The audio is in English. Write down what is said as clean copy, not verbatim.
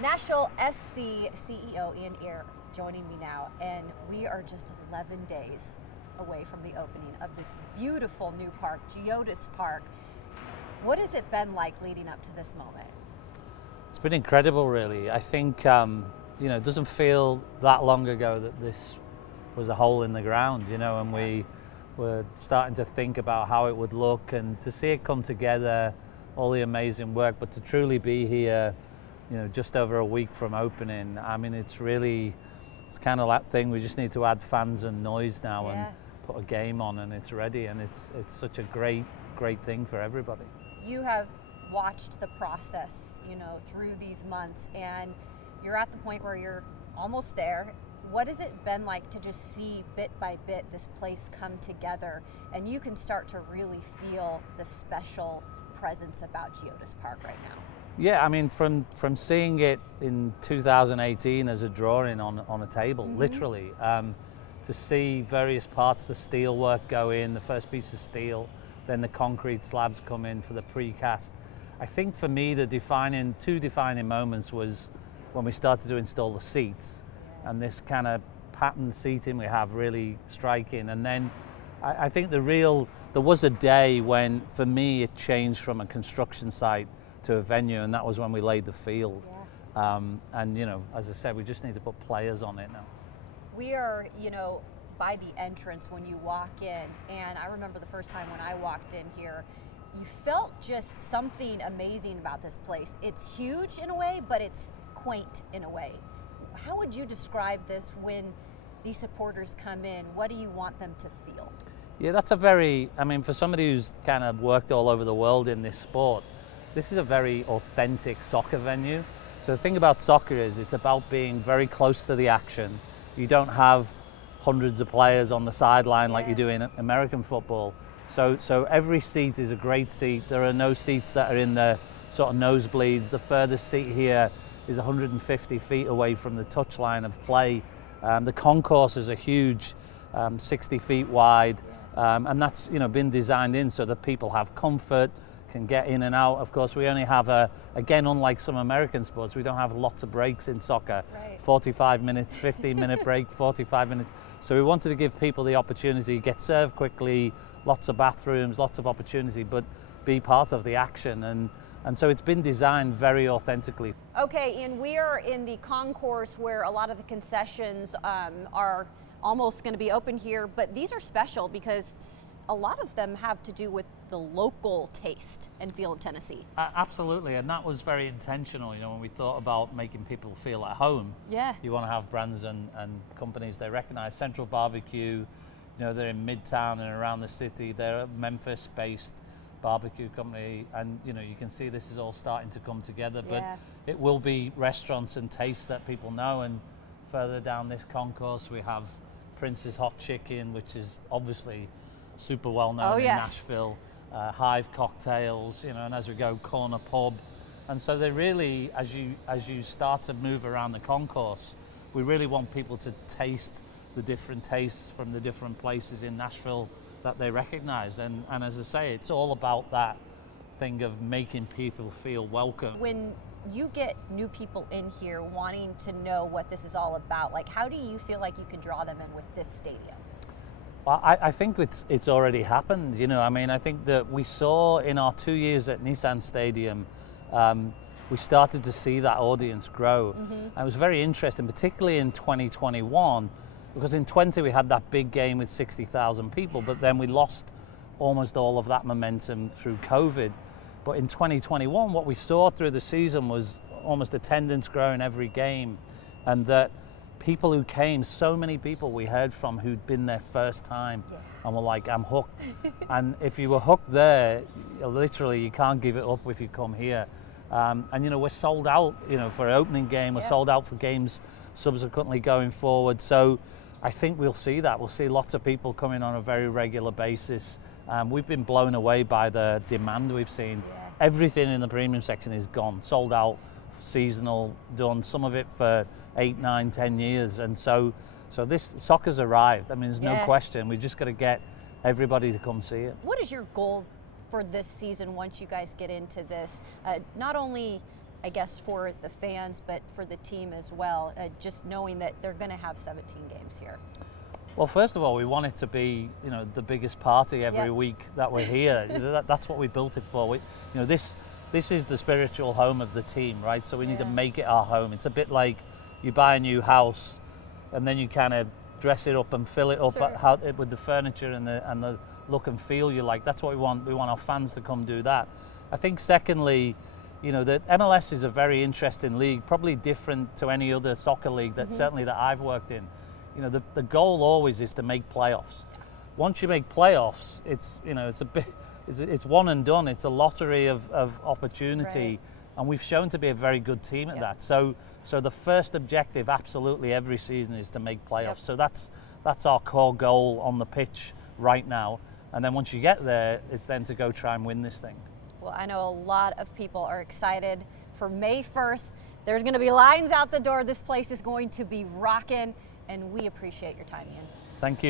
Nashville SC CEO Ian Arye joining me now, and we are just 11 days away from the opening of this beautiful new park, GEODIS Park. What has it been like leading up to this moment? It's been incredible, really. I think, it doesn't feel that long ago that this was a hole in the ground, and we were starting to think about how it would look, and to see it come together, all the amazing work, but to truly be here, just over a week from opening. I mean, it's kind of that thing, we just need to add fans and noise now and put a game on, and it's ready, and it's such a great thing for everybody. You have watched the process, through these months, and you're at the point where you're almost there. What has it been like to just see bit by bit this place come together, and you can start to really feel the special presence about GEODIS Park right now? Yeah, I mean, from seeing it in 2018 as a drawing on a table, literally, to see various parts of the steel work go in, the first piece of steel, then the concrete slabs come in for the precast. I think for me, the two defining moments was when we started to install the seats, and this kind of patterned seating we have really striking. And then I think there was a day when, for me, it changed from a construction site to a venue, and that was when we laid the field. And as I said, we just need to put players on it now. We are, by the entrance when you walk in, and I remember the first time when I walked in here, you felt just something amazing about this place. It's huge in a way, but it's quaint in a way. How would you describe this when these supporters come in? What do you want them to feel? Yeah, that's for somebody who's kind of worked all over the world in this sport, this is a very authentic soccer venue. So the thing about soccer is it's about being very close to the action. You don't have hundreds of players on the sideline like you do in American football. So every seat is a great seat. There are no seats that are in the sort of nosebleeds. The furthest seat here is 150 feet away from the touchline of play. The concourses are huge, 60 feet wide, and that's been designed in so that people have comfort, can get in and out. Of course, we only have again, unlike some American sports, we don't have lots of breaks in soccer. 45 minutes, 15-minute break, 45 minutes. So we wanted to give people the opportunity to get served quickly, lots of bathrooms, lots of opportunity, but be part of the action. And so it's been designed very authentically. Okay, Ian, we are in the concourse where a lot of the concessions are almost going to be open here, but these are special because a lot of them have to do with the local taste and feel of Tennessee. Absolutely, and that was very intentional. When we thought about making people feel at home, you want to have brands and companies they recognize. Central Barbecue, they're in Midtown and around the city. They're a Memphis-based barbecue company, and you can see this is all starting to come together, but it will be restaurants and tastes that people know. And further down this concourse we have Prince's Hot Chicken, which is obviously super well known in Nashville, Hive Cocktails, and as we go, Corner Pub. And so they really, as you start to move around the concourse, we really want people to taste the different tastes from the different places in Nashville that they recognize. And as I say, it's all about that thing of making people feel welcome. When you get new people in here wanting to know what this is all about, how do you feel like you can draw them in with this stadium? Well, I think it's already happened. I think that we saw in our 2 years at Nissan Stadium, we started to see that audience grow. And it was very interesting, particularly in 2021, because in 20 we had that big game with 60,000 people, but then we lost almost all of that momentum through COVID. But in 2021, what we saw through the season was almost attendance growing every game, and that people who came, so many people we heard from who'd been there first time and were like, I'm hooked. And if you were hooked there, literally you can't give it up if you come here. And we're sold out, for an opening game, we're sold out for games subsequently going forward. So I think we'll see that. We'll see lots of people coming on a very regular basis. We've been blown away by the demand we've seen. Everything in the premium section is gone, sold out, seasonal, done, some of it for 8, 9, 10 years. And so this soccer's arrived. There's no question. We just got to get everybody to come see it. What is your goal for this season once you guys get into this? Not only I guess, for the fans, but for the team as well, just knowing that they're going to have 17 games here? Well, first of all, we want it to be, the biggest party every week that we're here. That's what we built it for. This is the spiritual home of the team, right? So we need to make it our home. It's a bit like you buy a new house, and then you kind of dress it up and fill it up with the furniture and the look and feel you like. That's what we want. We want our fans to come do that. I think secondly, the MLS is a very interesting league, probably different to any other soccer league certainly that I've worked in. The goal always is to make playoffs. Once you make playoffs, it's one and done. It's a lottery of opportunity, and we've shown to be a very good team at that. So the first objective, absolutely every season, is to make playoffs. So that's our core goal on the pitch right now. And then once you get there, it's then to go try and win this thing. Well, I know a lot of people are excited for May 1st. There's going to be lines out the door. This place is going to be rocking, and we appreciate your time, Ian. Thank you.